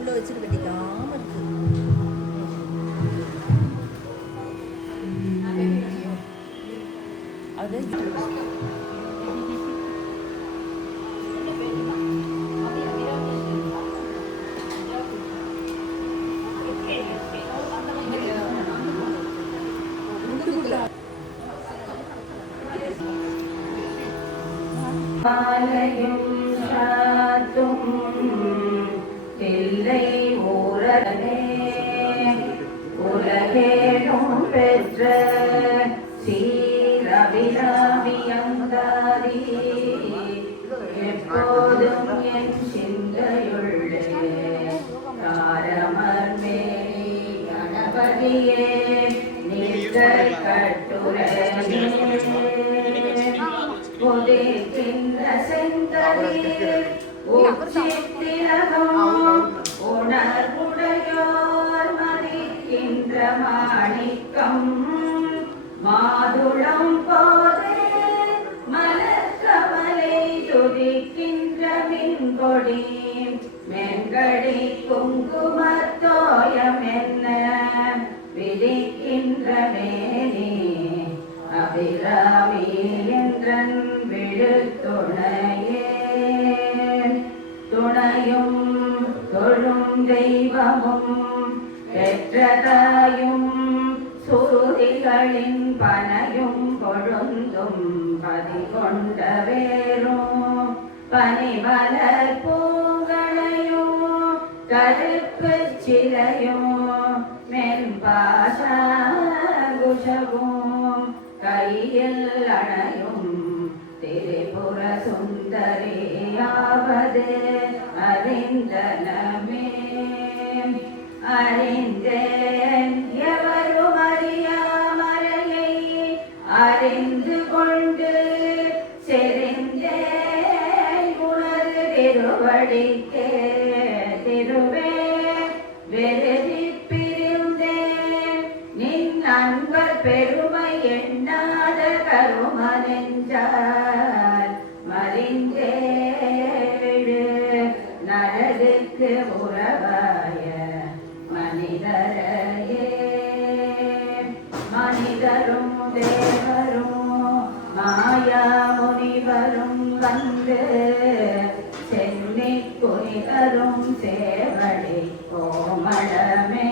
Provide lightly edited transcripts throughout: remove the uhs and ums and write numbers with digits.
உள்ள வச்சுட்டு வெட்டிக்காம இருக்கு. அது மாலையும் சாத்தும் தில்லை ஊரடனே உலகேனும் பெற்ற சீரபிராமியங்காரி எப்போதும் என் சிந்தையுள்ளே தாரமர் மேனி கணபதியே நிற்கை கட்டுரையே உதிக்கின்ற செந்தலில் உச்சித்திலகம் உணர்வுடையோர் மதிக்கின்ற மாணிக்கம் மாதுளம் போதே மலர்கமலை துதிக்கின்ற மின்கொடி மெங்கடி குங்குமத்தோயம் என்ன விதிக்கின்ற மேனி அபிராமி என்றன் விழுத்துணையே துணையும் தொழும் தெய்வமும் பெற்றதாயும் சூரிகளின் பனையும் கொழுந்தும் பதிகொண்ட வேரும் பனிமலர் பூங்களையும் கருப்பு சிலையும் மென்பாசகுஷவும் கையில் அணையும் திரிபுர சுந்தரியாவது அறிந்தனமே அறிந்தேன் எவரும் அறியாமலையை அறிந்து கொண்டு செறிந்தேன் உணரு திருவடிக்கே திருவே வெறுதி பிரிந்தேன் நின் அன்பர் பெருமை எண்ணாத கருமனெஞ்சால் மறிந்தேடு நரகுக்கு உறவாய மனிதரையே மனிதரும் தேவரும் மாயா முனிவரும் வந்து சென்னி புனிதரும் சேவடி கோமளமே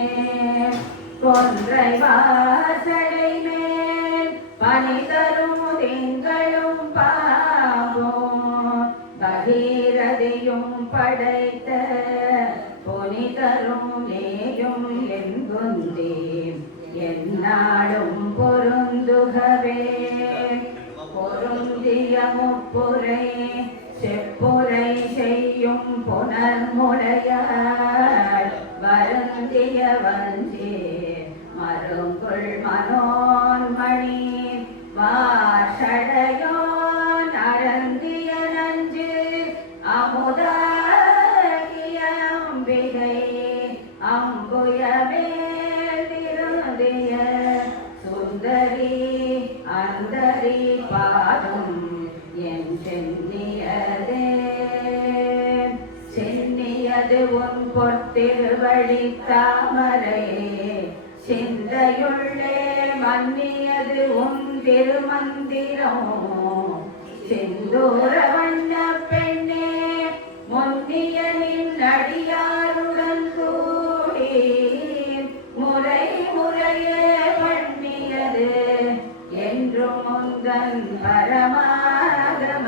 கொன்றை வாசடை மேல் பனிதரும் திங்களும் பாவும் பகீரதியும் படைத்த புனிதரும் நேயும் என்குந்தி எந்நாடும் பொருந்துகவே பொருந்திய முப்புரை செப்புரை செய்யும் புனர்முலையால் வருந்திய வஞ்சி மருங்குள் மனோன்மணி வாஷடையோன் அருந்திய நஞ்சு அமுதாகிய அம்பிகை அம்புயமே திருந்திய சுந்தரி அந்தரி பாதம் என் சென்னியதே சென்னியது உன் பொத்திருவழி தாமரை சிந்தையுள்ளே மன்னியது உன் திருமந்திரம் செந்தூர வண்ண பெண்ணே முன்னிய நின் அடியாருடன் கூடி முறை முறையே பண்ணியது என்றும் முந்தன்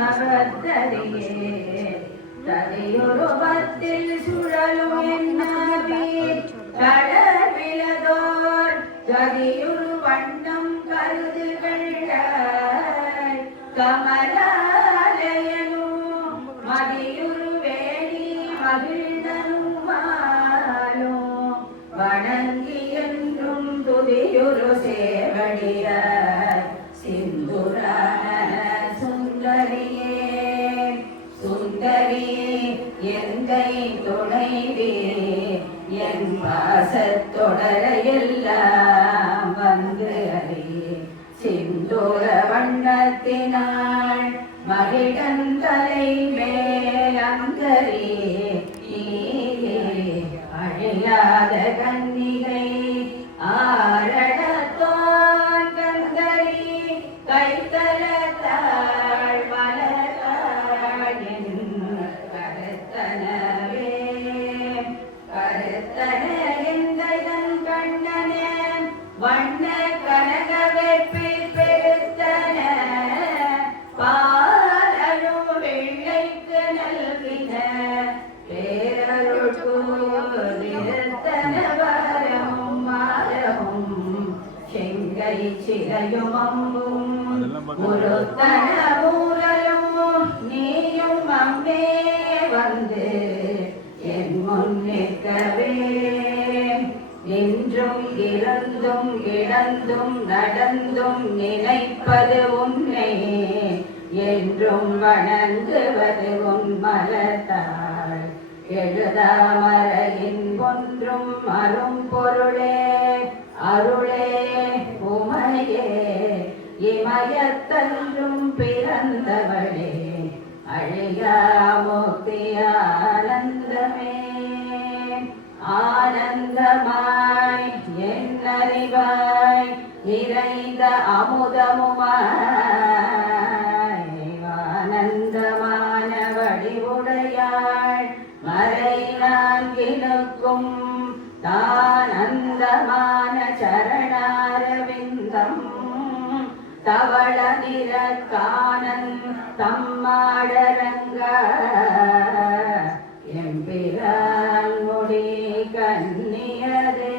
பரமாகமபத்தரியே ததையுருவத்தில் சுழலும் என்னாவி கடவிலதோர் கதியுரு வண்ணம் கருதுகள் கமலாலயனும் மதியுரு வேணி மகிழ்ந்தனுமாலும் வணங்கி என்றும் துதியுரு சேவடிய சிந்துரான சுந்தரியே சுந்தரி எந்தை துணைவே என் வாசத்தொடர எல்லாம் வந்து அறி சிந்தூர வண்ணத்தினாள் மகிழன் தலை மேல் அந்தரி அழியாத கன்னிகை ஆரணத்தோன் கந்தரி கைத்தலத்தாள் மலர்த்தாள் என் கருத்தனவே கருத்தன எந்தன் கண்ணன வண்ண கனக வெப்பி பெருத்தன பாலரும் வெள்ளைக்கு நல்கின பேரருட்கூர்த்தன வரமும் மாறவும் செங்கை சிலையும் அம்பும் முருத்தன ஊரலும் நீயும் அம்மே வந்து என் முன்னிற்கவே நின்றும் இறந்தும் இழந்தும் நடந்தும் நினைப்பது உன்னை என்றும் வணங்குவது உன் மலர்த்தாள் எழுதாமறையின் ஒன்றும் அரும் பொருளே அருளே உமையே இமயத்தன்றும் பிறந்தவளே அழியாமூர்த்தி ஆனந்தமே ஆனந்தமாய் என்னறிவாய் நிறைந்த அமுதமுமாய் ஆனந்தமான வடிவுடையாள் மறை நான்கினுக்கும் தானந்தமான சரணாரவிந்தம் தவள நிற காணன் தம்மாடரங்க எம்பிரான் முடி கண்ணியதே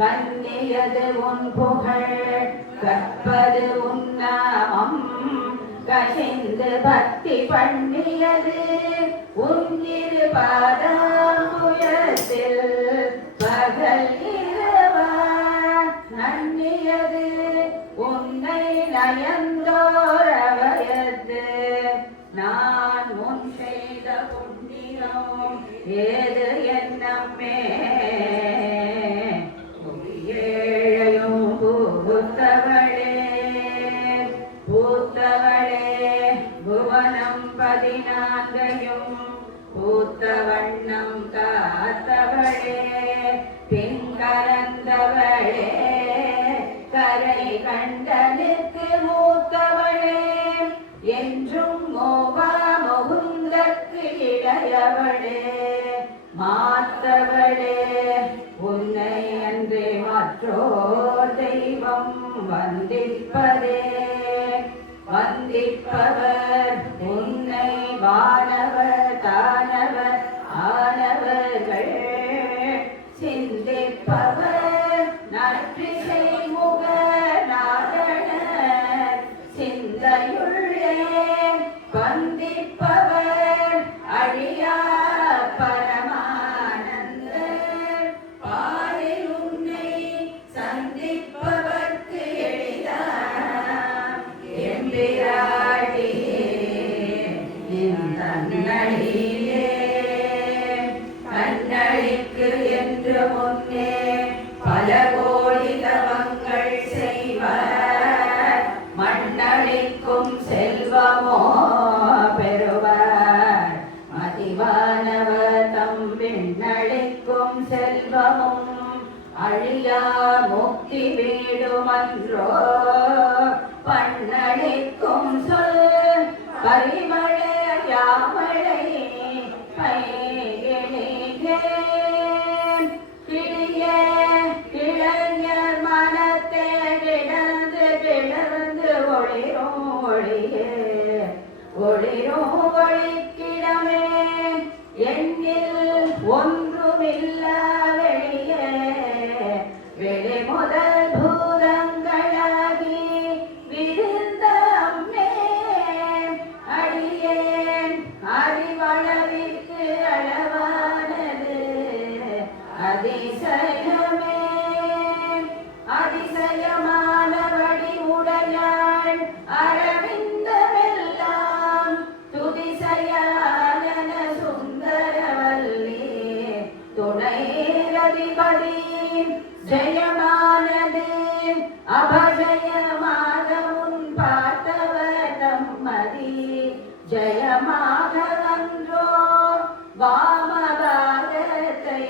கண்ணியது உன் புகழ் கற்பது உன் நாமம் கசிந்து பக்தி பண்ணியது உன்னிரு பாதாம்புயத்தில் பகல் இரவா நன்னியது உன்னை நயந்தோரவயத்து நான் முன் செய்த புண்ணியம் ஏது என்னம்மே ஏழையும் பூத்தவளே பூத்தவளே புவனம் 14 பூத்த வண்ணம் காத்தவளே பின்கலந்தவளே கரை கண்டனுக்கு மூத்தவளே என்றும் மோவா முகுந்தற்கு இளையவளே மாத்தவளே உன்னை அன்றே மற்றோர் தெய்வம் வந்திப்பதே வந்திப்பவர் உன்னை வானவர் தானவர் ஆனவர்கள் சிந்திப்பவர் நற்றிசை முக நாரணர் சிந்தையுள்ளே வந்திப்பவர் அழியா பரமானந்தர் பாரில் உன்னை சந்திப்பவர்க்கு எளிதாம் எம்பிராட்டியே தன்னழியே கண்ணழிக்கு என்று முன்னே பல கோடி தவங்கள் செய்வார் மண்ணளிக்கும் செல்வமோ பெறுவார் மதிவானவர் தம் விண்ணளிக்கும் செல்வமும் அழியா முக்தி வீடுமன்றோ பண்ணளிக்கும் சொல் பரிமள யாமழை பைகிழிகே கிளிய கிளைஞர் மனத்தே கிடந்து கிடந்து ஒளிரும் ஒளியே ஒளிரும் ஒளிக்கிடமே எண்ணில் ஒன்றுமில்லா வெளியே வெளி முதல் பூதங்களாகி விருந்த அம்மே அடியேன் அறிவளவிற்கு அளவானது அதிசயமே அதிசயமான வடிவுடையாள் அரவிந்தமெல்லாம் துதிசயான சுந்தரவல்லி துணைரதிபதி ஜெயமானது அபஜயமாக முன் பார்த்தவர் தம்மதி ஜெயமாக வன்றோ வாமபாகத்தை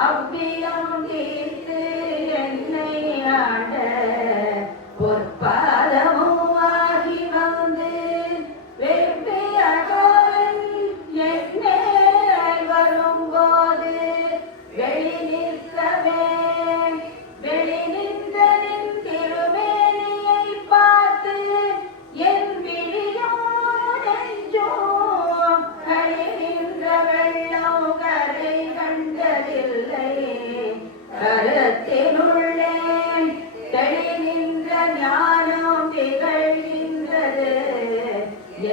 அவ்வியம் தீர்த்து என்னை ஆண்ட பொற்பாதமும் ஆகி வந்து வெவ்வியகோன் என்னே வரும்போது வெளி நிற்கவே வெளி நின்ற நின் திருமேனியை பார்த்து என் விழியோ நெஞ்சோ கழிகின்ற வெள்ளம் கரை கண்டதில்லை கருத்தினுள்ளே தெளி நின்ற ஞானம் திகழ்கின்றது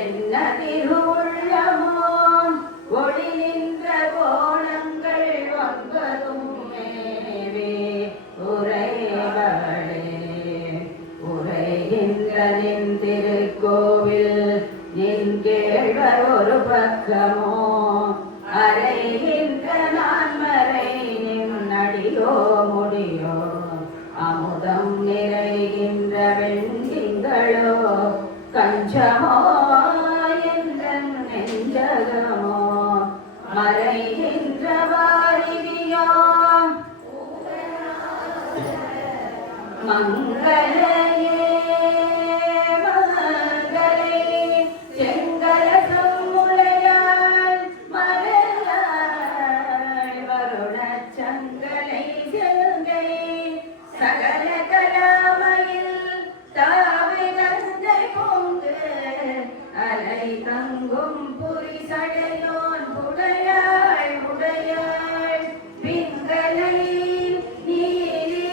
என்ன திருவுள்ளமோ ஒளி நின்ற கோணங்கள் ஒன்பதும் மேவே உரைபவளே உரைகின்ற நின் திருக்கோவில் நின் கேழ்வர் ஒரு பக்கமோ அறைகின்ற நான் மறை நின் அடியோ முடியோ அமுதம் நிறைகின்ற வெண்திங்களோ கஞ்சமோ என்ற நெஞ்சகமோ மறைகின்ற வாரிதியோ மங்களையே மங்களை செங்கலசும் முலையாள் மலையாள் வருணச் சங்கலை செங்கை சகல கலாமையில் தாவி கங்கை பொங்கு அலை தங்கும் புரி சடையோன் உடையாள் உடையாள் பிங்களை நீரி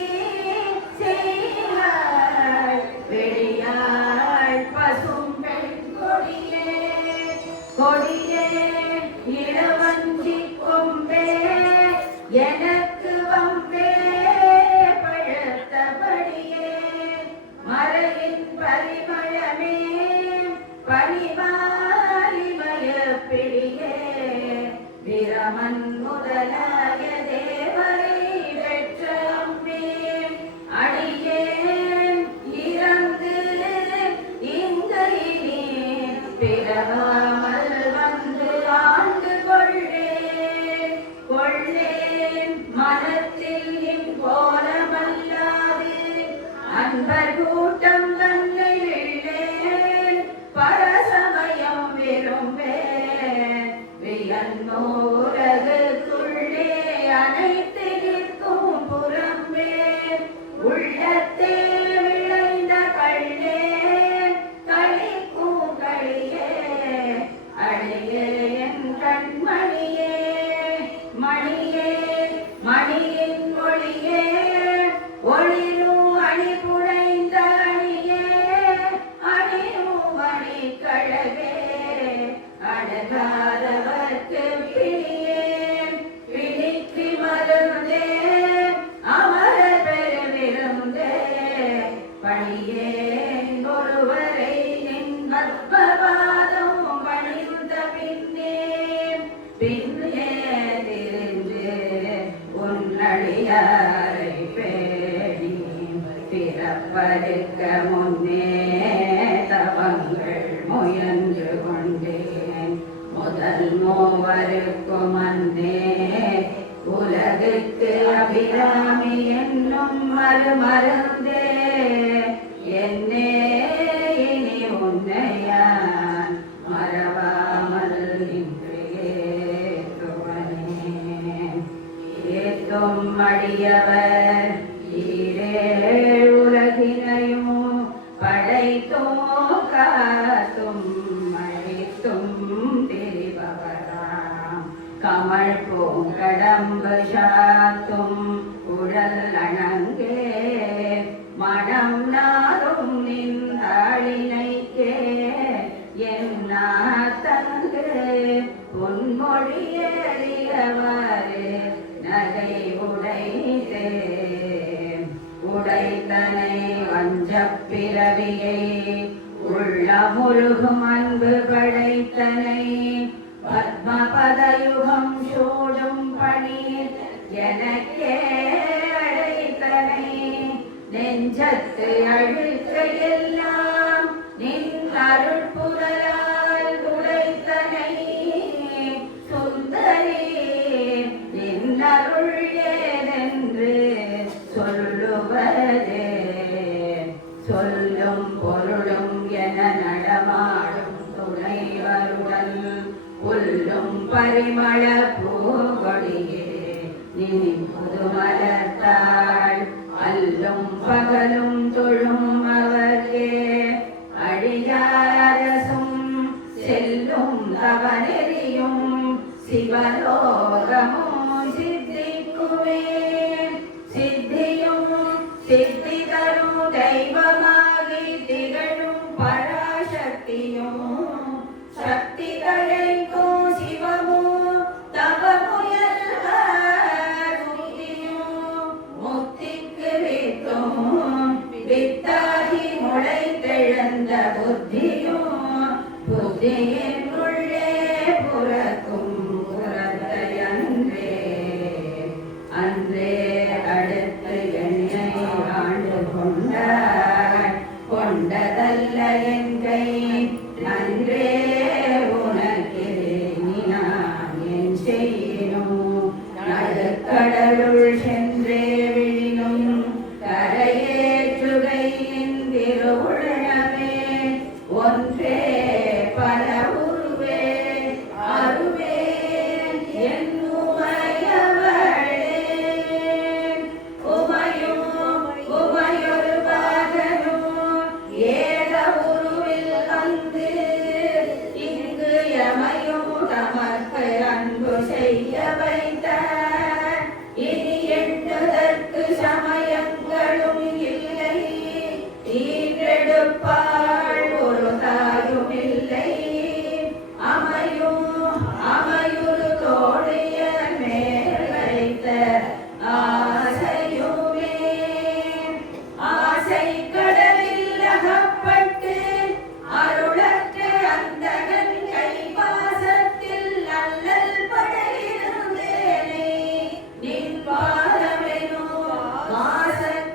செய்யாள் வெளியாள் பசும் பெண் கொடியே கொடியே இளவஞ்சி கொம்பே எனக்கு வம்பே பழுத்தபடியே மறையின் பரிமளமே பரிமாறிமய பிடியே பிரமன் முதலாய தேவரை பெற்ற அம்பே அடியேன் இறந்து இங்கு இனி பிறவாமல் வந்து ஆண்டு கொள்ளேன் மனத்தில் என் கோலமல்லாது அன்பர் கூட்டம் தன்னை விள்ளேன் பரசமயம் விரும்பேன் வியன்னோ உலகுக்குள்ளே அனைத்து நிற்கும் புறம்பே உள்ளத்தே விளைந்த கள்ளே களிக்கும் களியே அழியே என் கண்மணியே மணியே மணியின் ஒளியே ஒளிரும் அணி புழைந்த அணியே அணியும் அணிக்கழகே அழகாதவர்க்கு பிணியே பிணிக்கு மருந்தே அமர பெருவிருந்தே பணியேன் ஒருவரை நின் பத்மபாதம் பணிந்த பின்னே பின்னே திரிந்து உன்னடியாரை பேடி பிறப்பருக்க முன்னே தவங்கள் முயன்று கொண்டேன் முதல் மூவருக்கும் அன்னே உலகுக்கு அபிராமி என்னும் மறுமருந்தே என்னே இனி உன்னையான் மறவாமல் நின்றே ஏத்தும் அடியவர் ஈரேழ் உலகினையும் படைத்தும் காத்தும் அழித்தும் திரிபவராம் கமல் பூங்கடம்பு சாத்தும் உடல் அணங்கே மனம் நாரும் நின்றாளினைக்கே என்ன தங்கு பொன்மொழியறியவாறு நகை உடைத்தே உடைத்தனை வஞ்சப் பிறவியை உள்ள முருகும் அன்பு படைத்தனை பத்மபதயுகம் சூடும் பணி எனக்கே அடைத்தனை நெஞ்சத்து அழுக்க எல்லாம் நின் அருட்புதலால் உடைத்தனை சுந்தரி நின் அருள் பரிமள பூங்கொடியே நின் புதுமலர்த்தாள் அல்லும் பகலும் தொழும் அவர்க்கே அழியாரசும் செல்லும் தவநெறியும் சிவலோகமும் சித்திக்குமே சித்தியும் சித்தி தரும் தெய்வமாகி திகழும் பராசக்தியும் சக்தி தழைக்கும் சிவமும் தவமுயல்வர் முத்திக்கு வித்தும் வித்தாகி முளைத்தெழுந்த புத்தியும் புத்தியின் உள்ளே புறக்கும் புறத்தையன்றே அன்றே அடுத்து என்னை ஆண்டு கொண்டாய் கொண்டதல்ல என் கை நன்றே கடலுள் சென்றே விழினும் கரையேற்றுகையின் திருவுள்ளமே ஒன்றே பல உருவே அருவே என் உமையவளே உமையொரு பாகனும் ஏக உருவில் வந்து இங்கு எமையும் தமக்கு அன்பு செய்ய வைத்த சமயங்களும் இல்லை ஈன்றெடுப்பாள் ஒரு தாயும் இல்லை அமையுறு தோழிய மேல் வைத்த ஆசையுமே ஆசை கடலில் அகப்பட்டு அருளற்ற அந்தகன் கைவாசத்தில் அல்லல் படையிருந்தேனே நின்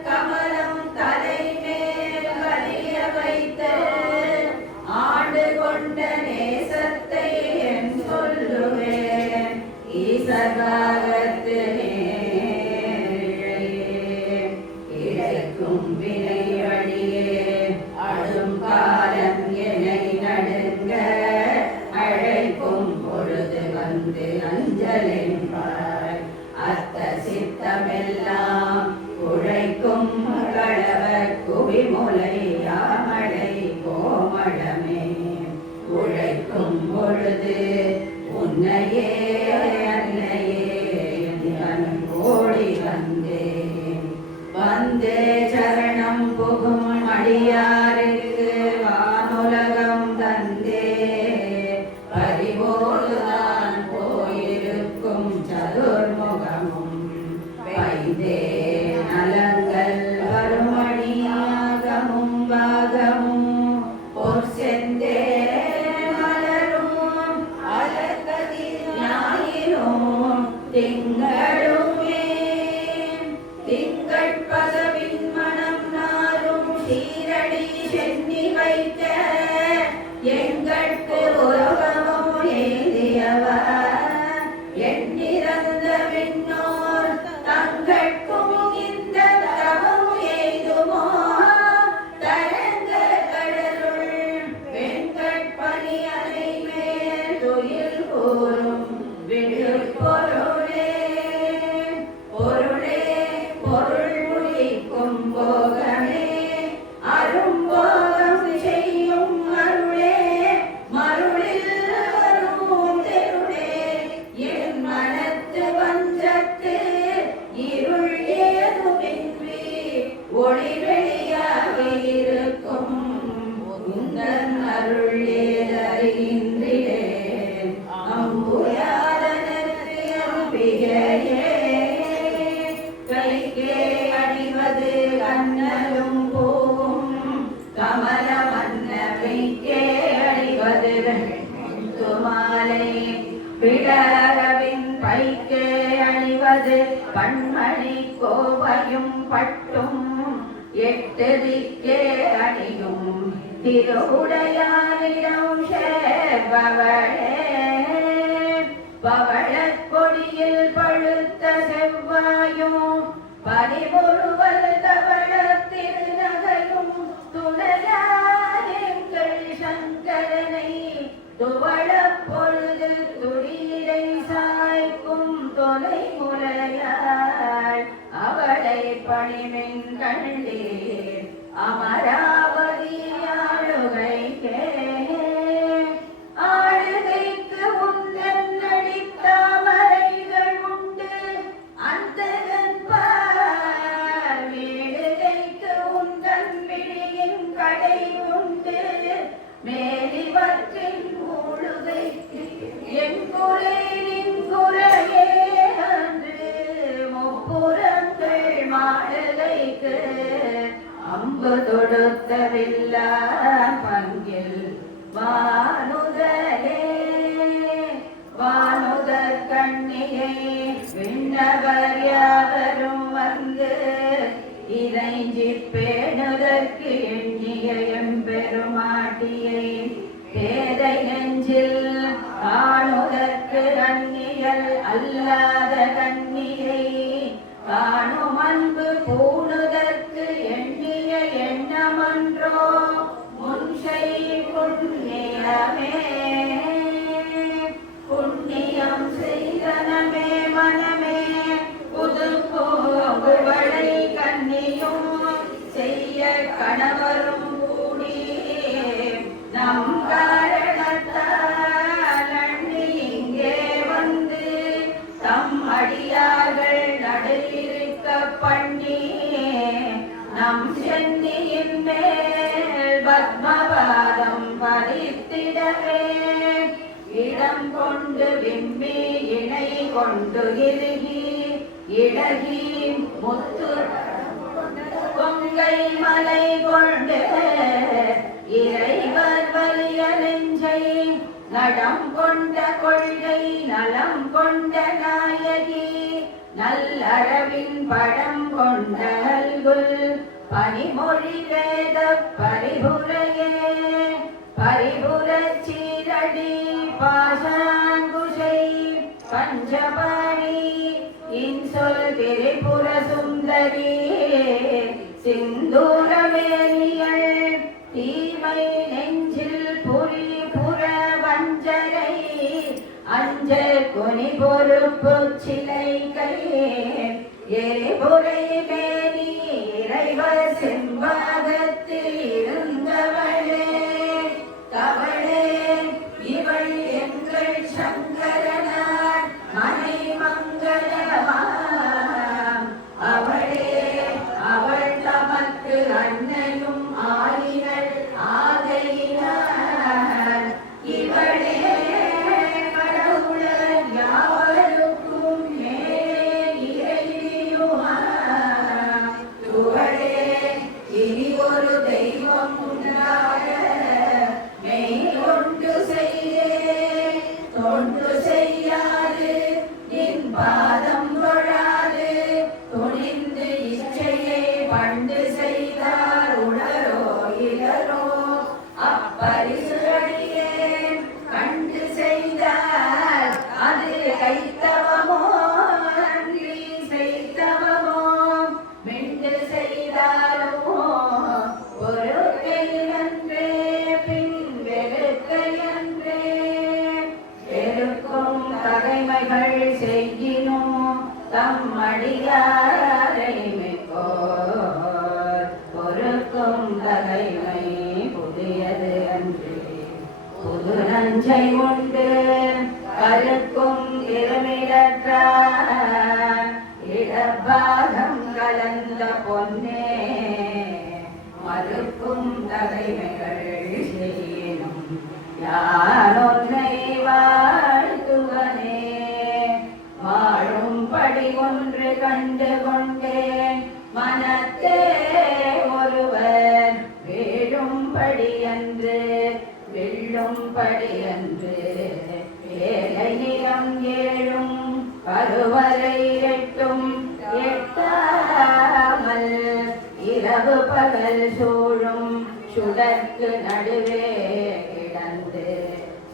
கமலம் தலைமேல் வலிய வைத்து ஆண்டு கொண்ட நேசத்தை என் சொல்லுவேன் ஈசர்வாகத்து இழைக்கும் வினை வழியே அழும் காலம் என்னை நடுங்க அழைக்கும் பொழுது வந்து அஞ்சலின்பாய் அத்த சித்தமெல்லாம் உழைக்கும் களவ குவிமுலை யாமடை கோமளமே உழைக்கும் பொழுது உன்னையே அன்னையே ஓடி வந்தே சரணம் புகும் அடியாருக்கு வானுலகம் தந்தே பரிவோடுதான் போயிருக்கும் சதுர்முகமும் வைதே நலங்கள் வருமணியாகமும் பாகமும் பொற் செந்தே மலரும் அலர்கதிர் ஞாயிறும் திங்களுமே திங்கட்பதவின் மனம் நாரும் சீரடி சென்னி வைக்க எங்கட்கு உலகமும் ஏந்தியவர் எண்ணிறந்த விண்ணோர் தங்கட்கும் இந்த தவம் எய்துமோ தரங்க கடலுள் வெண்கட்பனி அலை மேல் துயில் கூறும் விடு பொருளே பொருளே பொருள் முடிக்கும் போகமே அரும்போகம் செய்யும் அருளே மருளில் வரும் தெருளே என் மனத்து வஞ்சத்து இருள் ஏதுமின்றி ஒளி வெளியாக இருக்கும் உந்தன் அருள் ஏதறிகின்றே அம்புயாதனத்து அம்பிகையே கைக்கே அடிவது கண்ணலும் பூவும் கமல மன்னவைக்கே அடிவது துமாலை பிடரவின் பைக்கே அணிவது பண்மணி கோவையும் பட்டும் எட்டு திக்கே அணியும் திருவுடையாரிடம் சேர்பவளே பவளக் கொடியில் பழுத்த செவ்வாயும் பரிபொருவல் தவள திருநகையும் துணையார் எங்கள் சங்கரனை துவள பொழுது துடியிட அலை பணிமின் கண்டீர் அமராவதி ஆளுகைக்கே ஆளுகைக்கு உந்தன் நடித்தாமரைகள் உண்டு அந்தகன் பார் வீடுகைக்கு உந்தன் விழியின் கடை உண்டு மேலிவற்றின் ஊழுகைக்கு என் குறை நின் குறையே அன்று முப்புறங்கள் மாடுகைக்கு அம்பு தொடுத்தவில்லா பங்கில் வானுதலே வானுதர் கண்ணியை விண்ணவர் யாவரும் வந்து இறைஞ்சி பேணுதற்கு எண்ணிய எம்பெருமாட்டியை பேதை நெஞ்சில் காணுதற்கு கண்ணியல் அல்லாத கண்ணியை காணும் அன்பு பூணுதற்கு எண்ணிய எண்ணமன்றோ முன்சை புண்ணியமே புண்ணியம் செய்தனமே மனமே புது போகுவளை கண்ணியும் செய்ய கணவரும் கூடி நம் காரணத்தால் அண்ணி இங்கே வந்து தம் அடியார்கள் நடுயிருக்க பண்ணி நம் சென்னியின் மேல் பத்மபாதம் பதித்திடவே இடம் கொண்டு விம்மி இணை கொண்டு இறுகி இழகி முத்து கொங்கை மலை கொண்டு இறைவர் வலிய நெஞ்சை நடம் கொண்ட கொள்கை நலம் கொண்ட நாயகி நல்லறவின் படம் கொண்ட நல்குல் பனிமொழி வேத பரிபுரையே பரிபுரச் சீரடி பாசாங்குஷை பஞ்சபாணி இன்சொல் திரிபுர சுந்தரி சிந்தூரமேனியள் தீமை நெஞ்சில் புரி புற வஞ்சரை அஞ்ச கொனி பொறுப்பு சிலை கை எரிபுரை மேனி இறைவர் செம்பாகத்தில் இருந்தவளே தவளே இவள் எங்கள் சங்கரனார் மனை மங்களமாம் அவளே அவள் தமக்கு அன்னையும் ஆயினள் ஆகையினார் இவளே கடவுளர் யாவருக்கும் மேலே இறைவியுமாம் துவளே இனி ஒரு தெய்வம் உண்டாக மெய் தொண்டு செய்தே தொண்டு செய்யாது நின் பாதம் தொழாது துணிந்து இச்சையை பண்டு செய்தார் உணரோ இளரோ அப்பரிசு அடியேன் கண்டு செய்தார் அது கைத்தவமோ அன்றி செய்தவமோ மிண்டு செய்தாலோ ஒரு கையன்றே பின் வெறுக்கையன்றே பெருக்கும் தகைமைகள் செய்யினும் தம் அடியாரை மிக்கோர் பொறுக்கும் தகைமை புதியது அன்று புது நஞ்சை உண்டு கருக்கும் இருமிடற்றார் இடபாகம் கலந்த பொன்னே மறுக்கும் தகைமைகள் செய்யினும் யாரொன்னை வாழ்த்துவனே வாழும்படி ஒன்று கண்டு கொண்டேன் மனத்தே ஒருவர் வீழும்படி அன்று வில்லும்படி அன்று வேலை நிறம் ஏழும் பருவரை எட்டும் எட்டாமல் இரவு பகல் சூழும் சுடர்க்கு நடுவே கிடந்து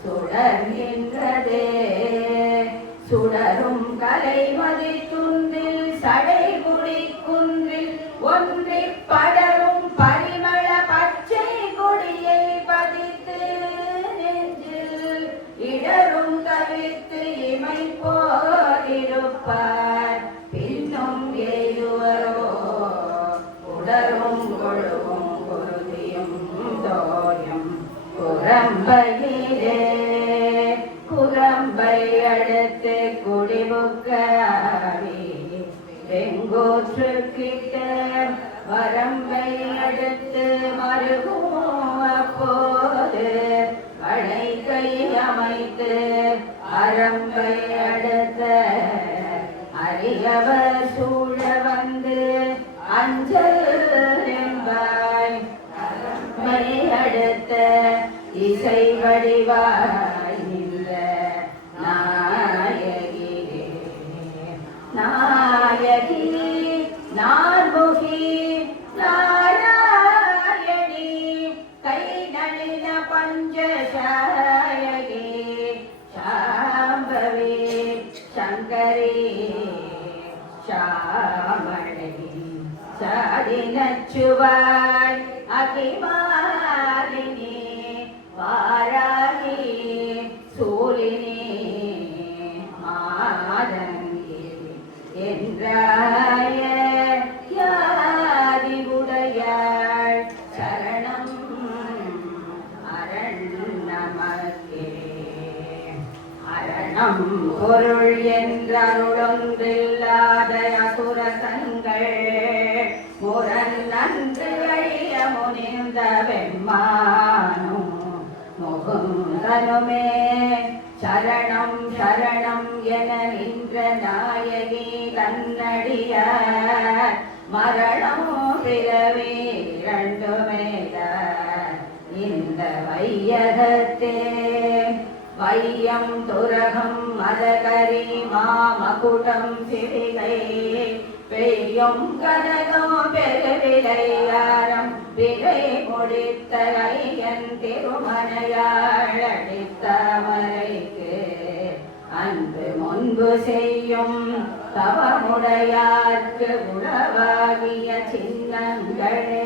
சுடர்கின்றதே சுடரும் கலைமதி துன்றில் சடைகுடி குன்றில் ஒன்றிப் படரும் பரிமள பச்சை கொடியை பதித்து நெஞ்சில் இடரும் தவித்து இமை போரிருப்பார் பின்னும் ஏதுவரோ வெங்கோற்று கிட்ட வரம்பை அடுத்து மருகும் அப்போது வளை கை அமைத்து அரம்பை அடுத்த அரியவர் சூழ வந்து அஞ்சல் என்பாய் அரம்பை அடுத்த இசை வடிவாய் நின்ற நாயகியே நாயகி நார்முகி நாராயணி கை நளின பஞ்சசாயகி சாம்பவி சங்கரி சாமணி சாதினச்சுவாய் அகிமாலினி வாராகி சூலினி மாதங்கி என்றாய யாதி உடையாள் சரணம் அரண் நமக்கே அரணம் பொருள் என்றருளொன்றில்லாத அசுர தங்கள் முரண் நன்று அழிய முனிந்த வெம்மானும் முகுந்தனுமே சரணம் சரணம் என நின்ற நாயகி தன்னடிய மரணம் பிறவி இரண்டுமேத இந்த வையகத்தே வையம் துரகம் மதகரி மாமகுடம் சிறிகை பெய்யும் கனகம் பெருவிளையாரம் விலை முடித்த ஐயன் திருமணையாள் அடித்த மறைக்கு அன்பு முன்பு செய்யும் தவமுடையார்க்கு உளவாகிய சின்னங்களே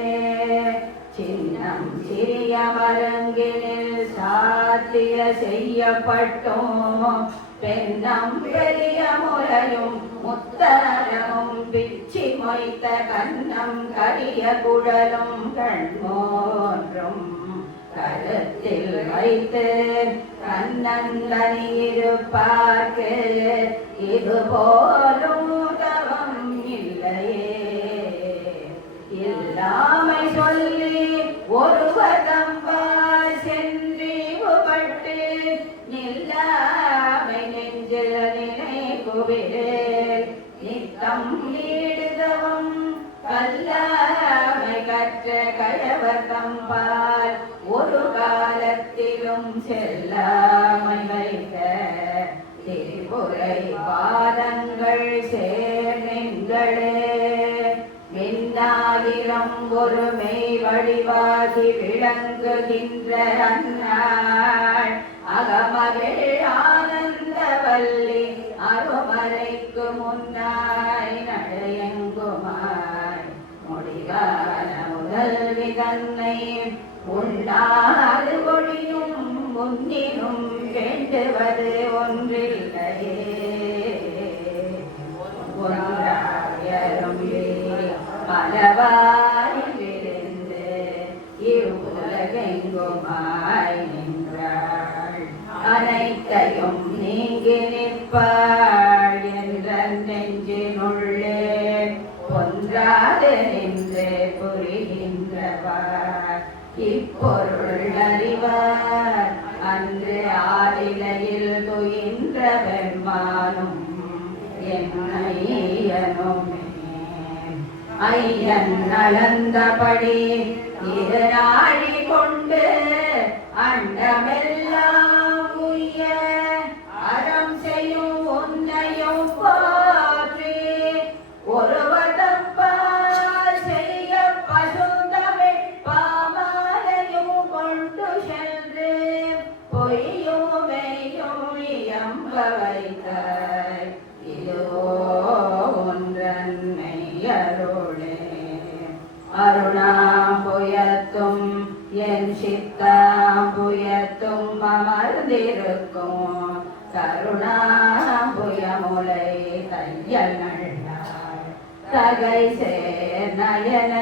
சின்னம் சிறிய மரங்கினில் சாத்திய செய்யப்பட்டோம் பெண்ணம் பெரிய முறையும் முத்தரமும் பிச்சி மொய்த்த கண்ணம் கரிய குழலும் கண்மோன்றும் கருத்தில் வைத்து கண்ணந்தனி இருப்பார்க்கு இது போலும் தவம் இல்லையே இல்லாமை சொல்லி ஒருவர் தம்பால் சென்றிவுபட்டு நில்லாமை நெஞ்சில் நினைவுவிரேல் நித்தம் நீடுதவம் கல்லாமை கற்ற கழவர் தம்பால் ஒரு காலத்திலும் செல்லாமை வைத்த திருவுரை பாதங்கள் சேர்ந்தே மின்னாதிரம் ஒரு மெய் வடிவாகி விளங்குகின்ற அந்நாள் அகமகிழ் ஆனந்தவல்லி அருமறைக்கு முன்னாய் நடையங்குமாய் முடிவான முதல்வி தன்னை உண்டாது ஒளியும் முன்னினும் வேண்டுவது ஒன்றில்லையே பலவாயிலிருந்து இவ்வுலகெங்குமாய் நின்றாள் அனைத்தையும் நீங்கி நிற்பாள் என்ற நெஞ்சினுள்ளே ஒன்றாது நின்று புரிகின்றவார் இப்பொருள் அறிவார் அன்று ஆதிலையில் துயின்ற பெருமானும் என்னையனுமே ஐயன் அளந்தபடி இரு நாழி கொண்டு அண்டமெல்லாம் உய்ய அறம் செய்யும் உன்னையும் போற்றி ஒருவதப்பால் செய்ய பசுந்தமிழ் பாமாலையும் கொண்டு சென்று பொய்யும் மெய்யும் இயம்ப வைத்தாய் இதுவோ ஒன்றன்னை அருளே அருணாம்புயத்தும் என் சித்தாம்புயத்தும் அமர்ந்திருக்கும் கருணாம்புயமுலை தையல் நல்லாள் தகை சேர் நயன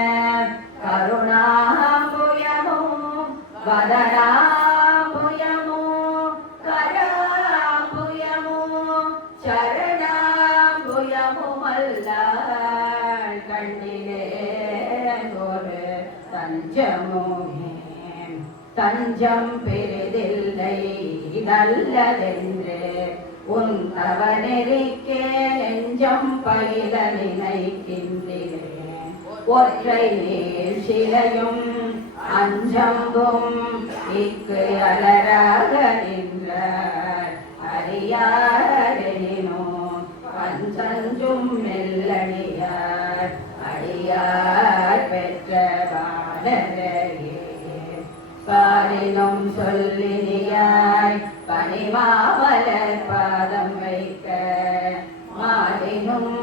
கருணாம்புயமும் வதனாம்புயமும் கராம்புயமும் சரணாம்புயமும் அல்ல தஞ்சமுமே தஞ்சம் பெரிதில்லை நல்லதென்று உன் அவனெறிக்கே நெஞ்சம் பயில நினைக்கின்றேன் ஒற்றை நீர் சிலையும் அஞ்சம்பும் இக்கு அலராக நின்றார் அறியாரெனினோ பஞ்சஞ்சும் மெல்லடியார் அடியார் பெற்ற பாடரையே பாரினும் சொல்லினியாய் பனிமாமலர் பாதம் வைக்க மாறினும்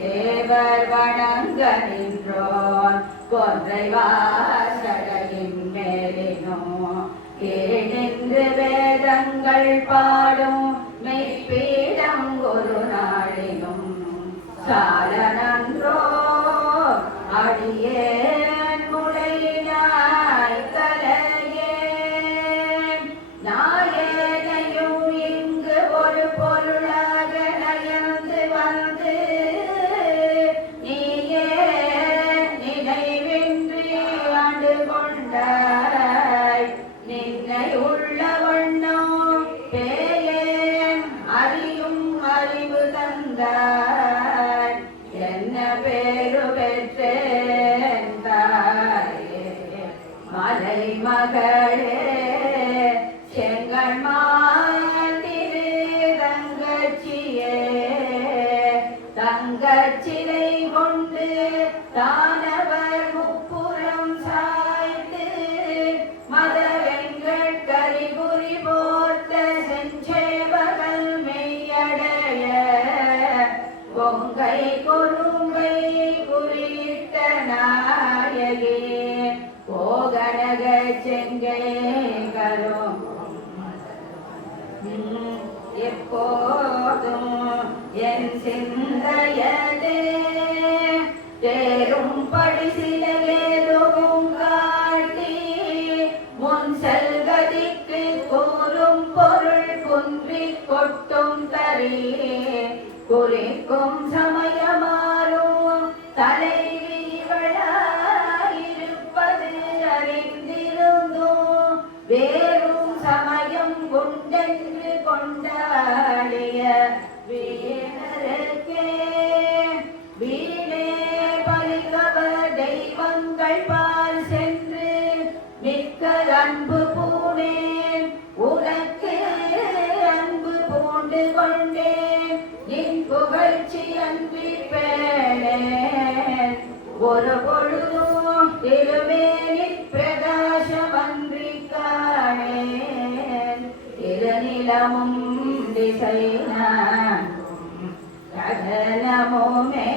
தேவர் வணங்க நின்றோன் கொன்றை வாசடையின் மேலினோ கீழின்று வேதங்கள் பாடும் மெய்ப்பீடம் ஒரு நாளினும் சால நன்றோ அடியேன் முளையினாய் தலையே நாயனையும் இங்கு ஒரு பொருளாக நயந்து வந்து நீயே நினைவின்றி ஆண்டு கொண்டாய் நின்னை உள்ள வண்ணம் பேயேன் அறியும் அறிவு தந்தாய் என்ன பேரு பெற்றேன் தாயே மலை மகளே செங்கண்மான் திரு தங்கச்சியே தங்கச்சிலை கொண்டு தானவர் முப்புறம் சாய்த்து மதவெங்கள் கரிபுரி போர்த்த செஞ்சேவகல் மெய்யடைய பொங்கை கொரும்பை குறித்த நாயகே போகனக செங்கை கரும் எப்போதும் என் சிந்தையதே தேரும் படி சிலையேதும் காட்டி முன் செல்வதிக்கு கூறும் பொருள் குன்றிக் கொட்டும் தரே குறிக்கும் சமயமாறும் தலைவி இவளாயிருப்பது அறிந்திருந்தோம் வேறும் சமயம் கொண்டென்று கொண்டாடிய வீணருக்கே வீணே பலிகவர் தெய்வங்கள் பால் சென்று மிக்க அன்பு பூணேன் உனக்கு அன்பு பூண்டு கொண்டேன் நின் புகழ்ச்சி அன்பி பேணேன் ஒரு பொழுதும் திருமேனி பிரகாசம் அன்றி காணேன் இருநிலமும் திசை ககனமுமே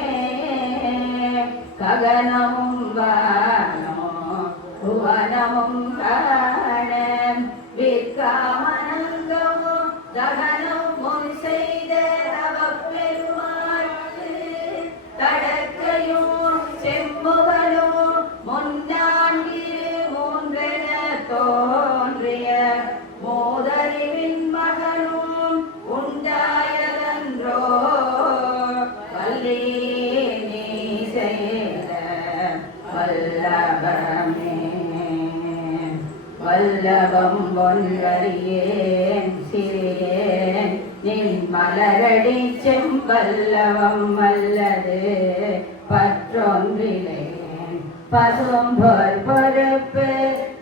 ககனமும் வானோ புவனமும் காண விற்காமனங்கமும் தகனம் முன் செய்த தவப்பெருமாற்கு தடக்கையும் செம்முகனும் முன்னான்கிரு மூன்றென தோன்றிய மோதறிவின் மகனும் உண்டாயதன்றோ வல்லி நீ செய்த வல்லபமே வல்லபம் ஒன்றறியேன் சிறியேன் நின் மலரடி செம்பல்லவம் அல்லது பற்றொன்றிலேன் பசும்பொர் பொறுப்பு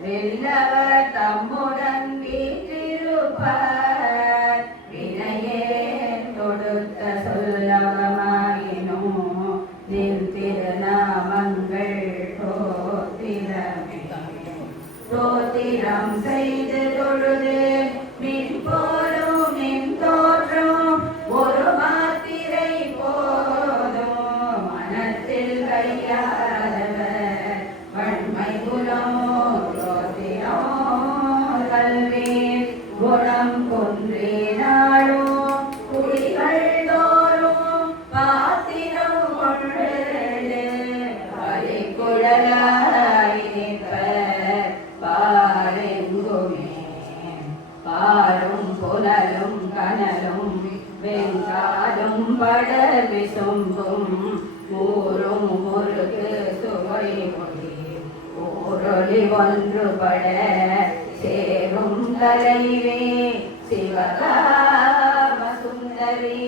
வில்லவர் தம்முடன் வீற்றிருப்பார் வினையேன் தொடுத்த சொல்லவமாயினும் நின் திருநாமங்கள் தோத்திரம் செய்து தொழுது மின் போலும் நின் தோற்றும் ஒரு மாத்திரை போதும் மனத்தில் கையாளவர் வன்மை குலமோ தோத்திரோ கல்வி குணம் குன்றினாளோ குடிகள் தோறும் பாத்திரம் கொண்டு பலிக்குழலாய் பாரெங்குமே பாரும் புனலும் கனலும் வெங்காலும் படர் விசும்பும் ஊரும் முருகு சுவை மொழி புரொலி ஒன்றுபட சேரும் தலைவே சிவகாம சுந்தரி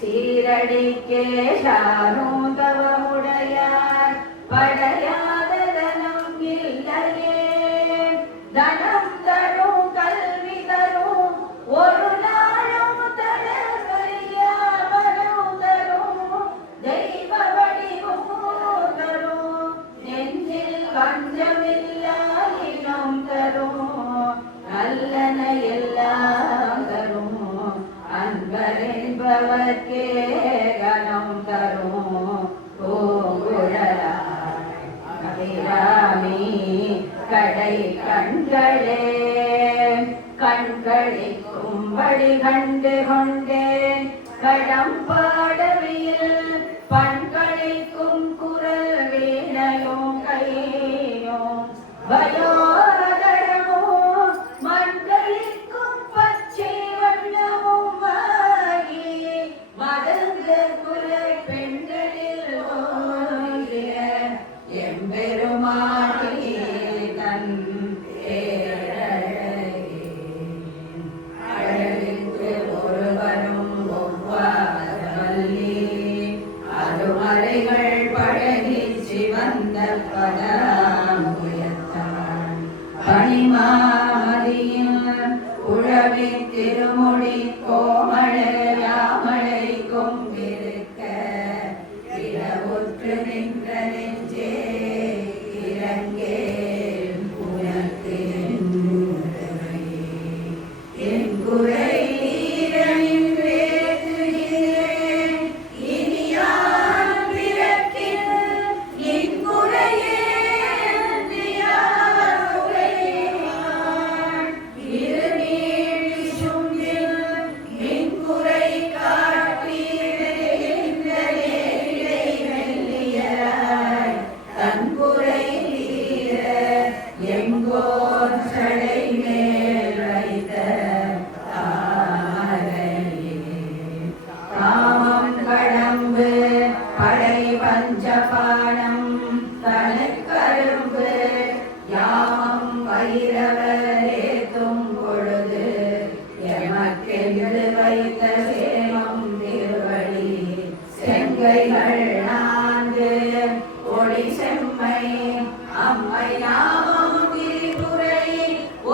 சீரடிக்கே சாரும் தவமுடையார் படையாத தனம் இல்லையே தனம் தரும் கல்வி தரும் ஒரு நாளும் தளர்வறியாமலும் தரும் தெய்வ வடிவும் தரும் நெஞ்சில் பஞ்சமில்லாயினும் தரும் நல்லன எல்லாம் தரும் அன்பரென்பவர்க்கே கணம் தரும் பூங்குழலாய் அபிராமி கடை கண்களே கண்களிக்கும்படி கண்டு கொண்டேன் கடம்பாடவியில் பண்களிக்கும் குரல் வீணையும் கையும் வயோதரமும் மண்களிக்கும் பச்சை வண்ணமும் வாங்கி மதந்து குலை பெண்களில் ஓங்கிய எம்பெருமானே தன் அழகுக்கு ஒருவரும் ஒவ்வாதவல்லி அருமறைகள் பழகி சிவந்த பதாமுயத்தான் பணிமாமதியின் உழவி திருமொழி கோமள யாமளை கொம்பிருக்க இரவுற்று நின்ற நெஞ்சே இறங்கே உனக்கு என் குறை நீரனின் வேற்றுகிறேன் இனியான் பிறக்கில் என் குறையே இருநீழ் சுண்டில் என் குறை காட்டி வெள்ளியராய் தன் குறை தீர எங்கோர் சடை மேல் வைத்த தாமரையே காமம் கடம்பு படை பஞ்சபாணம் தனக்கரும்பு யாமம் வைரவரேத்தும் பொழுது எமக்கென்று வைத்த சேமம் திருவடி செங்கைகள் நான்கு ஒளி செம்மை அம்மை நாமம் திரிபுரை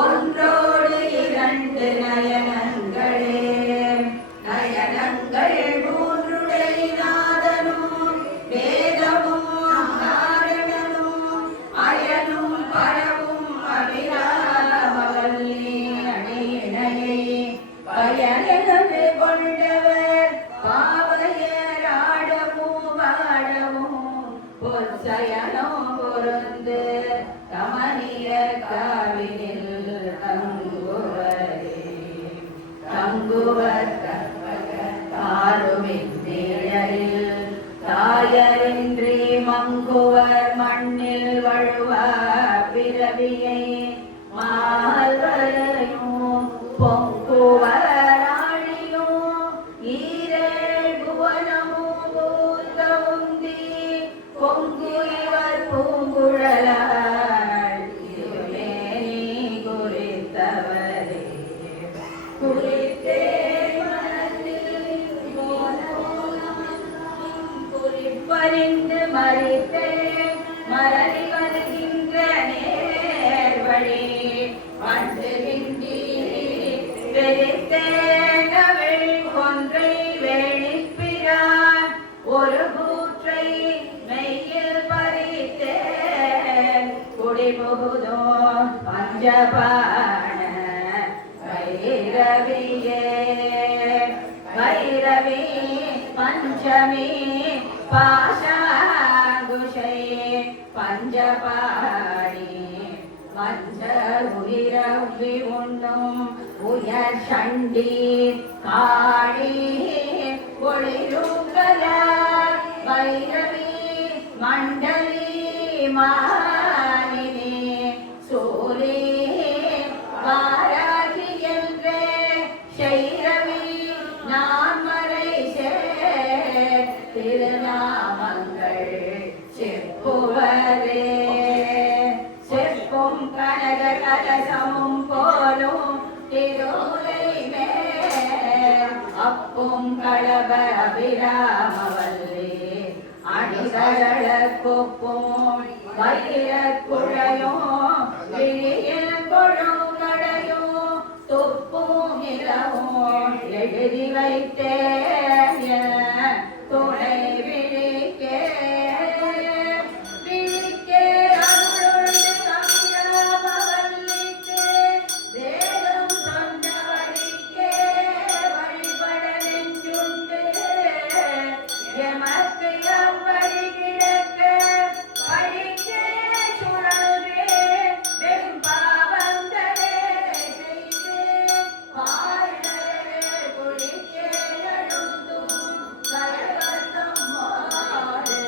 ஒன்றோடு இரண்டு நயனங்களே நயனங்கள் மூன்றுடை நாதனும் வேதமும் நாரணனும் அயனும் பரவும் அபிராமவல்லி அணியினையை பயனெனது கொண்டவர் பாவையராடவும் வாடவும் பொற்சயனம் பொருந்து கமனிய காவினில் தங்குவரே தங்குவர் தாருமின் நிழலில் தாயரின்றி மங்குவர் மண்ணில் வழுவா பிறவியை மால்வரையும் பொங்குவராணியும் ஈரேழ் புவனமும் பூந்தவுந்தி பொங்கு இவர் பூங்குழலாள் திருமேனி குறித்தவரே குறித்தே குறிப்பறிந்து மறித்தேன் மறதி வருகின்ற நேர்வழி பண்டுகின்றி வெறித்தேனவள் கொன்றை வேணிப்பிரான் ஒரு கூற்றை மெய்யில் பறித்தேன் குடிபுகுதோ பஞ்சபாண வைரவியே வைரவி பஞ்சமி பாஷாங்குஷை பஞ்சபாணி மஞ்ச உயிரவி உண்ணும் உயர் சண்டி காளி ஒளிருங்கல வைரவி மண்டலி மாலினி சூரி வாராகி என்றே சைரவி நான்மறை திருநாமங்கள் செப்புவரே அபிராமவல்லி அணிதரள கொப்பும் வைரக் குழையும் விழியில் கொழுங்கடையும் துப்பும் இளவும் எழுதி வைத்தேன் துணை விழிக்கே விழிக்கே அருள் அபிராமவல்லிக்கே வேதம் சொன்ன வழிக்கே வழிபட நெஞ்சுண்டு எமக்கு அவ்வழி கிடக்க வழிக்கே சுழல்வே வெண்பாவங்களே செய்து பாடலே குளிக்கே எழுந்தும் கலவந்தம் மாறு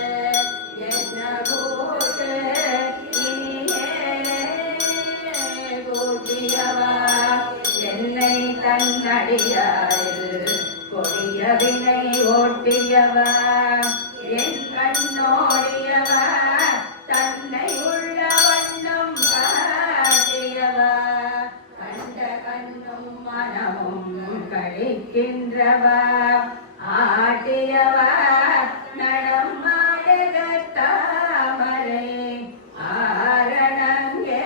என்ன கூட்டு இனியே கூட்டியவா என்னை தன்னடியாரில் கொடிய வினை ஓட்டியவா என் கண்ணோடியவா தன்னை உள்ள வண்ணம் காட்டியவா கண்ட கண்ணும் மனமும் கழிக்கின்றவா ஆட்டியவா நடம் மாடுக தாமரை ஆரணங்கே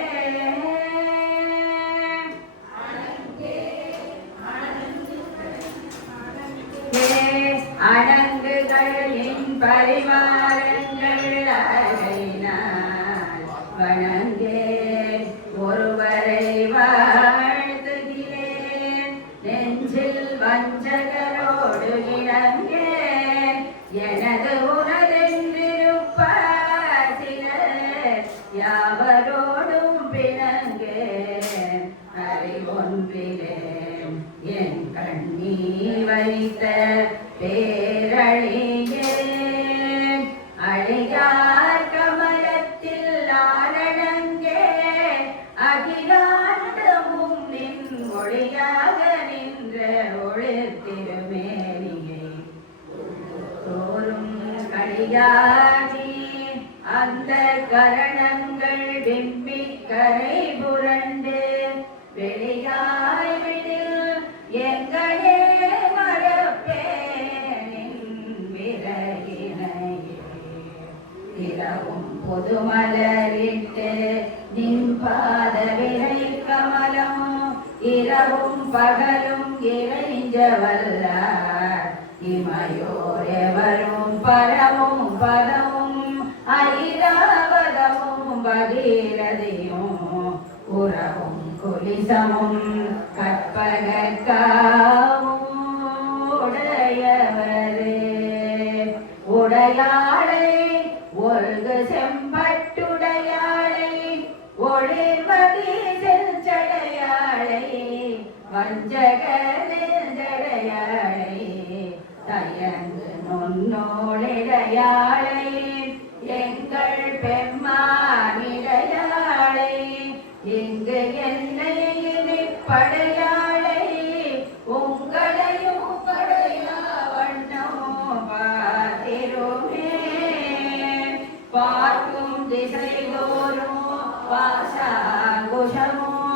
அணங்குகளின் பரிவாரங்கள் அறையினால் வணங்கேன் ஒருவரை வாழ்த்துகிறேன் நெஞ்சில் வஞ்சகரோடு இணங்கேன் எனது உனதென்றிருப்பார் சிலர் யாவரோடும் பிணங்கேன் அறிவொன்றிலேன் என் கண்ணீ வைத்த பேரழியே அழியார் கமலத்தில் ஆரணங்கே அகிலாண்டமும் நின் ஒளியாக நின்ற ஒளிர்த்திருமேனியை தோறும் கழியாகி அந்த கரணங்கள் விம்மி கரை புரண்டு வெளியாய் விடில் எங்களே இரவும் பொதுமலரிட்டு நின் பாத விரை கமலம் இரவும் பகலும் இறைஞ்சவல்லார் இமையோர் எவரும் பரமும் பதமும் ஐராவதமும் பகீரதியும் உறவும் குலிசமும் கற்பகக்காவும் உடையவரே உடையாளை ஒல்கு செம்பட்டுடையாளை ஒளிர்மதி செஞ்சடையாளை வஞ்சக நெஞ்சடையாளை தயங்கு நுண்ணோடிடையாளை எங்கள் பெம்மானிடையாளை இங்கு என்னை படையாளை உங்களையும் படையா வண்ணம் பார்த்திருமே பார்க்கும் திசைதோறும் வாசாங்குஷமும்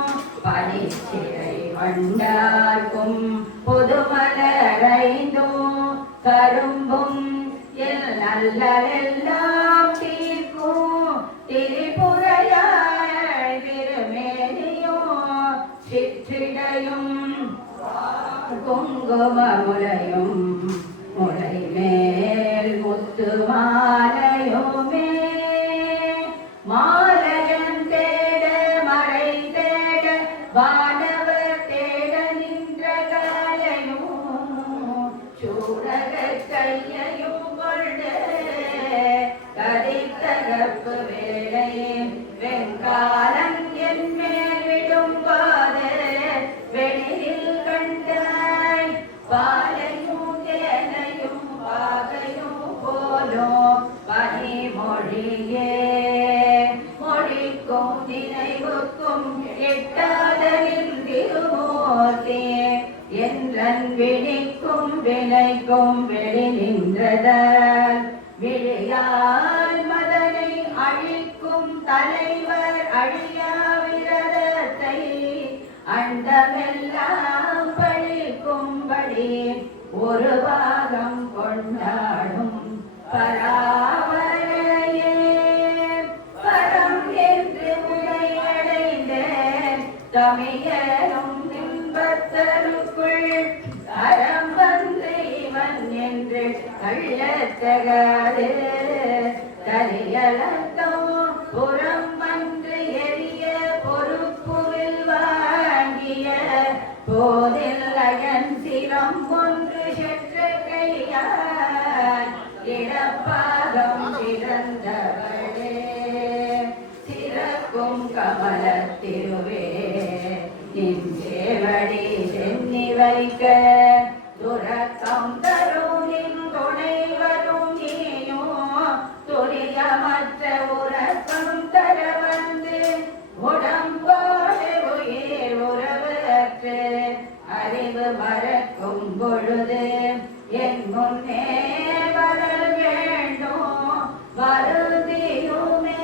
பனிச்சிறை வண்டார்க்கும் புதுமலரைந்தும் கரும்பும் எல் நல்லெல்லாம் தீர்க்கும் திரிபுரையாய் திருமேனியும் சிற்றிடையும் குங்குமமுலையும் முளை மேல் முத்து மாலையுமே மாலையன் தேட மறை தேட வானவர் தேட நின்ற காலையும் சூடக கையையும் கொண்டு கரித்தகப்பு வேளையே வெங்காலன் என் மேல் விடும் போது வெளியில் கண்டாய் பாலையும் தேனையும் பாகையும் போலும் பனிமொழியே மொழிக்கும் நினைவுக்கும் எட்டாதலின் திருமூர்த்தி என்றன் விழிக்கும் வினைக்கும் வெளி நின்றதால் விழியால் மதனை அழிக்கும் தலைவர் அழியா விரதத்தை அண்டமெல்லாம் பழிக்கும்படி ஒரு பாகம் அமியனும் இன்பத்தருக்குள் அறம் வந்து இவன் என்று அள்ளத்தகாது தரியலத்தம் புறம் வந்து எரிய பொறுப்புவில் வாங்கிய போதில் அயன் சிரம் ஒன்று சென்ற கையார் இடப்பாகம் சிறந்தவளே சிறக்கும் கமலத்திருவே நின் சேவடி சென்னி வைக்க துறக்கம் தரும் நின் துணை வரும் நீயோ துரியமற்ற உறக்கம் தர வந்து உடம்போடு உயிர் உறவற்று அறிவு மறக்கும் பொழுது என் முன்னே வரல் வேண்டும் வருந்தியுமே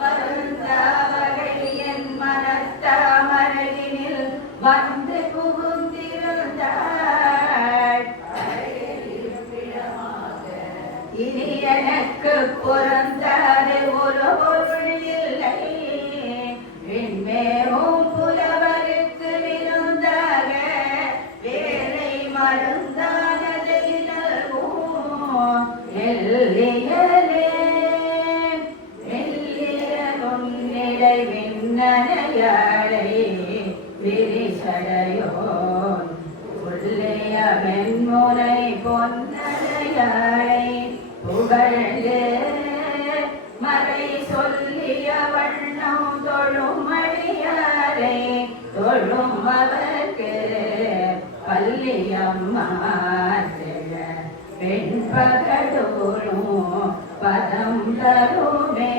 வருந்தாவகை என் மனத்தாமரையினில் வந்து புகுந்திருந்தாள் இனி எனக்கு புறந்தாது ஒரு பொருள் இல்லை விண்மேவும் புலவருக்கு விருந்தாக வேலை மருந்தானதை நல்கும் மெல்லியலே மெல்லிய நுண்ணிடை விண்ணனையாளை விரிசடையோன் உள்ளிய மென்முனை பொன்னடையாளை புகழ்ந்து மறை சொல்லிய வண்ணம் தொழும் அடியாரை தொழும் அவர்க்கு பள்ளியம்மா பெண் பகடோரும் பதம் தருமே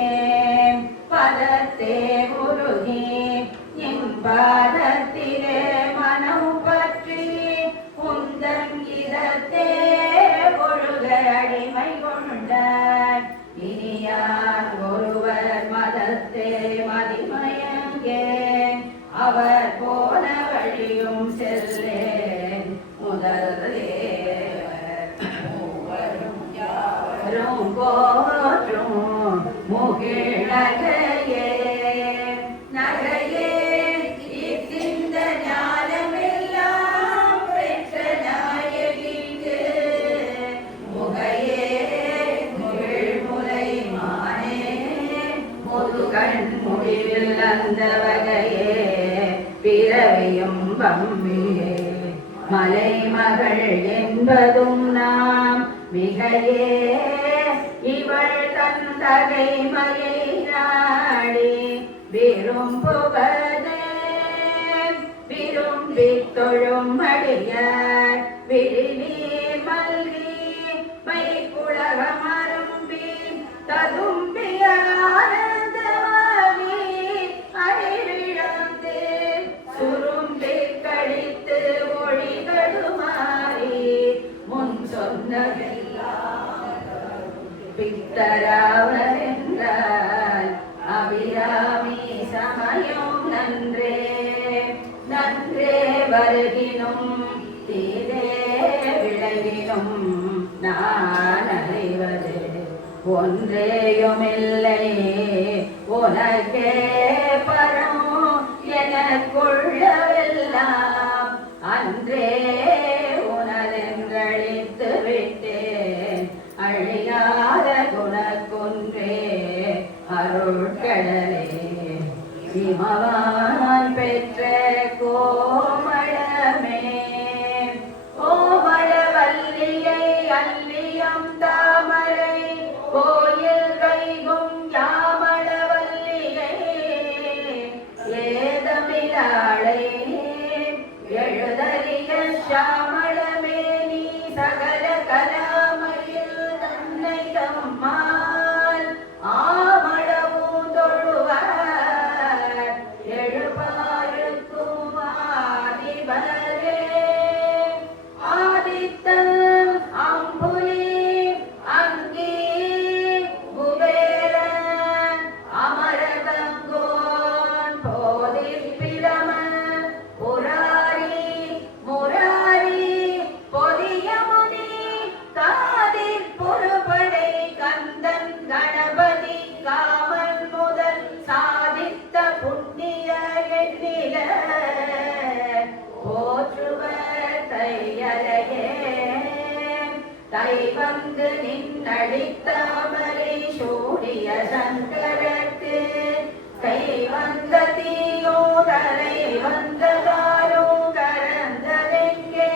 பதத்தே உருகி என் பாதத்திலே மனம் பற்றி உந்தங்கிதத்தே ஒழுக அடிமை கொண்டார் இனியார் ஒருவர் மதத்தே மதிமயங்கே அவர் போன வழியும் செல்லேன் முதல்லே போற்றும் முகிழகையே நகையே இத்திந்த ஞானமெல்லாம் பெற்ற நாயகிக்கு முகையே முகிழ்முலை மானே முதுகண் முடிவில் அந்த வகையே பிறவியும் பம்பியே மலைமகள் என்பதும் நாம் மிகையே இவள் தன் தகைமையை நாடி விரும்புவதே விரும்பி தொழும் அடியார் விழிநீர் மல்கி மைக்குலகம் அரும்பி ததும்பிய ஆனந்தமாகி அறிவிழந்து சுரும்பி கழித்து ஒளி தடுமாறி முன் சொன்னதெல்லாம் பித்தராவென்றால் அபிராமி சமயம் நன்றே நன்றே வருகினும் தீரே விளைவினும் நான் அறிவது ஒன்றேயுமில்லை உனக்கே பரம் எனக்குள்ளவெல்லாம் அன்றே உனதென்றழித்து விட்டேன் அழியாத குணக்குன்றே அருட்கடலே சிமவான் பெற்ற கோமளமே கோமளவல்லியை அல்லியம் தாமரை கோயில் கைகும் யாமளவல்லியை ஏதமிழாளை எழுதறிய சாமளமே நீ சகல கலாமையில் தன்னை தம்மால் ஆமளவும் தொழுவார் எழுபாரு கை வந்து நின்னடித்தாமரை சூடிய சங்கரத்து கை வந்த தீயோ தலை வந்ததாரோ கரந்ததெங்கே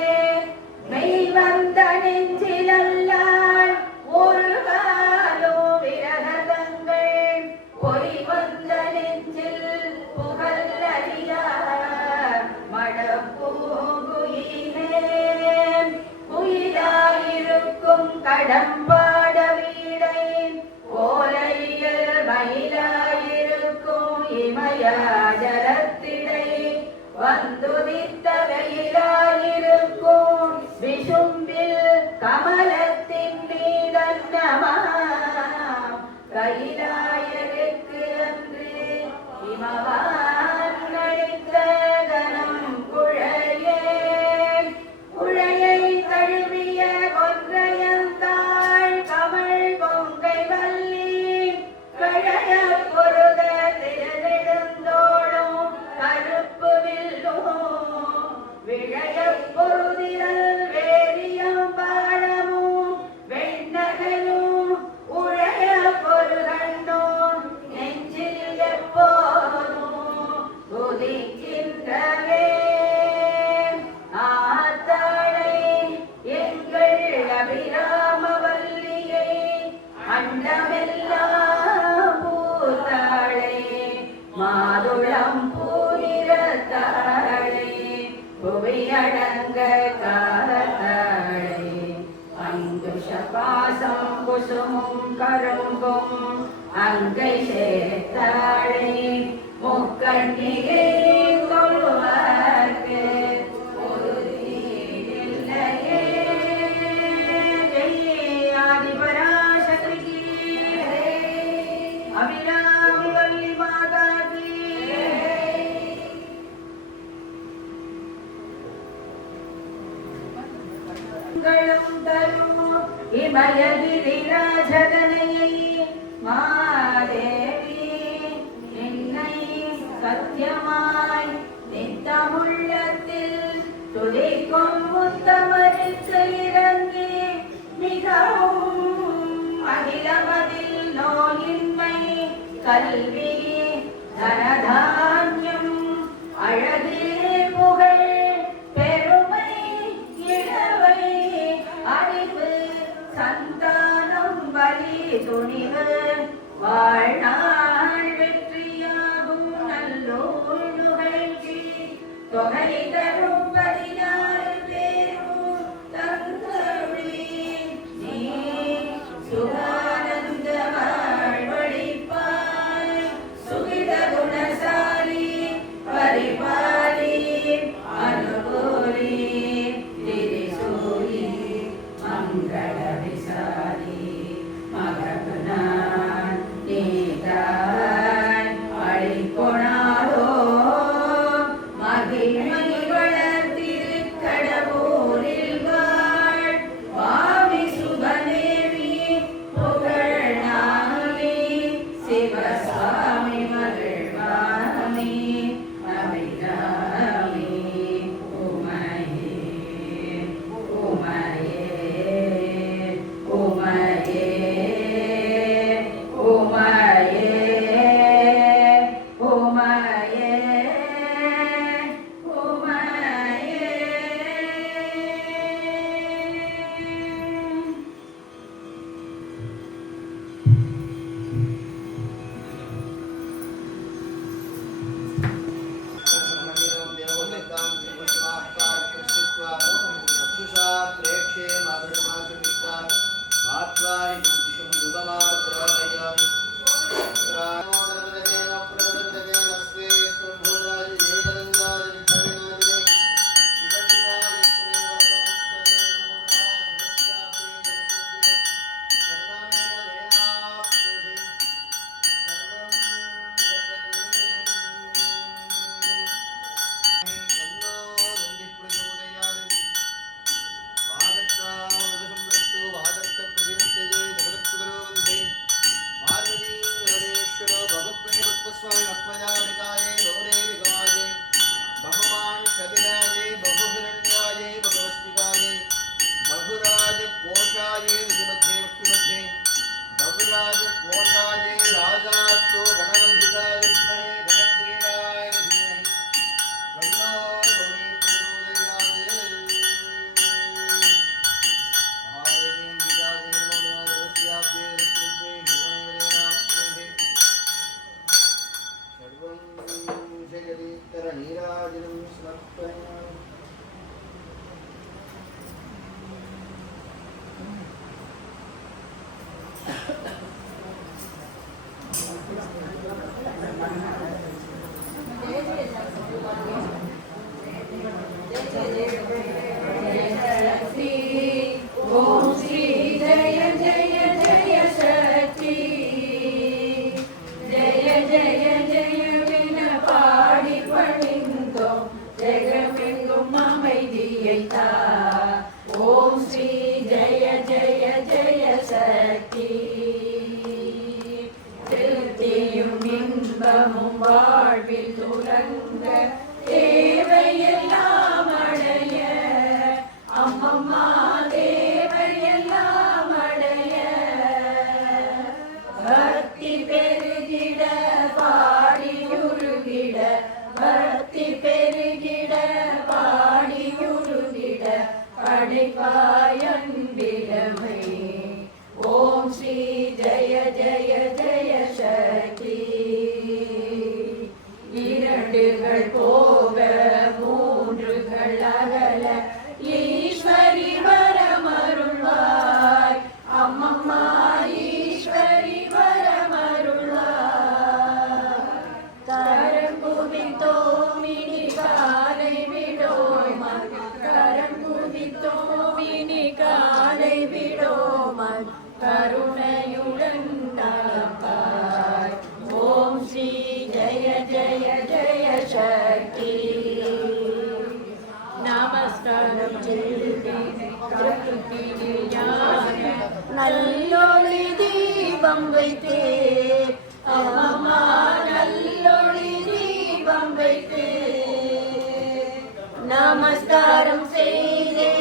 மெய் வந்த நெஞ்சிலல்லால் ஒரு காலோ விரகதங்கள் பொய் வந்த நெஞ்சில் புகழ் அறியார் மடப்பூங்குயிலே குயிலாயிருக்கும் கடம்பாட வீடை கோலையில் மயிலாயிருக்கும் இமயாஜரத்திடை வந்துதித்த வெயிலாயிருக்கும் விசும்பில் கமலத்தின் மீதன்னமாம் கைலாயருக்கு அன்று இமவான் நடித்த கனம் குழையே குழையை தழுவிய கொன்றையந்தாள் கமழ் கொங்கை வள்ளி கழைய பொருத திருநெடுந்தோளும் கருப்பு வில்லும் விழைய பொருதிரல் வேரியம் பாடமும் வெண்ணகையும் உழைய பொருகண்ணும் நெஞ்சில் எப்போதும் உதிக்கின்றவே ஆத்தாளை எங்கள் அபிராமவல்லியை அண்டமெல்லாம் பூத்தாளை மாதுளம் பூரிரத்தாளை புவியடங்க காத்தாளை அங்குஷ பாசம் குசுமும் கரும்பும் அங்கை சேர்த்தாளை முக்கண்ணிகை கொள்வார்க்கு ஒரு தீரில்லையே ஜெய் ஆதிபராசக்தி அபிராமி வள்ளி மாதா கி மங்களம் தரும் இமயகிரிராஜதனையை மாதேவி என்னை சத்தியமாய் நித்தமுள்ளத்தில் துதிக்கும் முத்தமருக்கு இறங்கி மிகவும் அகிலமதில் நோயின்மை கல்வி தனதான்யம் அழகு புகழ் பெருமை இளவை அறிவு சந்தானம் வலி துணிவு வாழ்நாள் வெற்றியாகும் நல்லோர் நிகழ்ச்சி தொகை தரும் 16 பேரும் தந்தருளி நீ சுகானந்த வாழ்வழிப்பாய் சுகித குணசாலி பரிபாலி அனுகூலி திரிசூலி மங்கள விசாரி மகனான் நீதாய் அழிக்கொணாதோ மகிமை வளர்த்திருக்க ஓம் ஸ்ரீ ஜெய ஜெய ஜெய சக்தி திருப்தியும் இன்பமும் வாழ்வில் துலங்க தேவையெல்லாம் அடைய அம்மம்மா தேவையெல்லாம் அடைய பக்தி பெருகிட பாடியுருகிட பக்தி பெருகிட பாடியுருகிட படைப்பாயன்பிடமை ஓம் ஸ்ரீ ஜெய ஜெய ஜெய சக்தி இரண்டுகள் போக மூன்றுகள் அகல ஈஸ்வரி வரமருள்வாய் அம்மம்மா ஈஸ்வரி வரமருள்வாய் கரம்புவி தோமினி காலை விடோமன் கரம்புவி தோமினி காலை விடோமன் கருணையுடன் நலப்பாய் ஓம் ஸ்ரீ ஜெய ஜெய ஜெய சக்தி நமஸ்காரம் நல்லொளி தீபம் வைத்தே அம்மம்மா நல்லொளி தீபம் வைத்தே நமஸ்காரம் செய்தே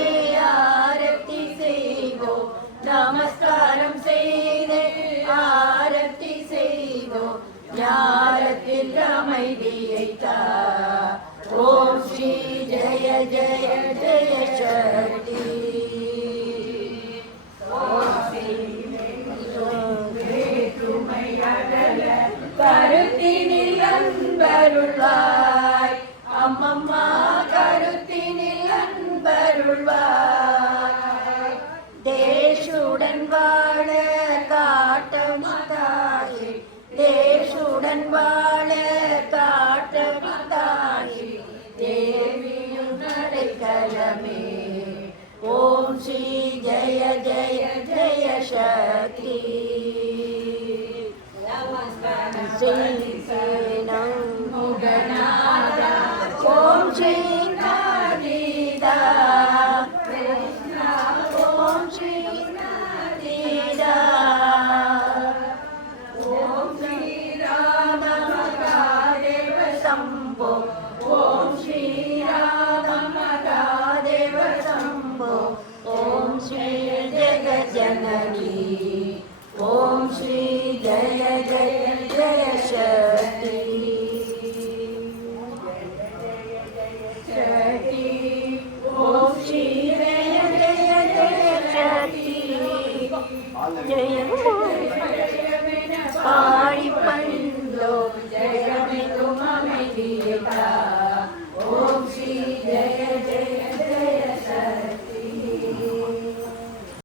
ஆரத்தி செய்வோம் நமஸ்காரம் செய்தே ஆரத்தி செய்வோம் ஞானத்தில் அமைதியை தா ஓம் ஸ்ரீ ஜெய ஜெய ஜெய சக்தி ஓம் ஸ்ரீ வேற்றுமை அகல கருத்தினில் அன்பருள்வாய் அம்மம்மா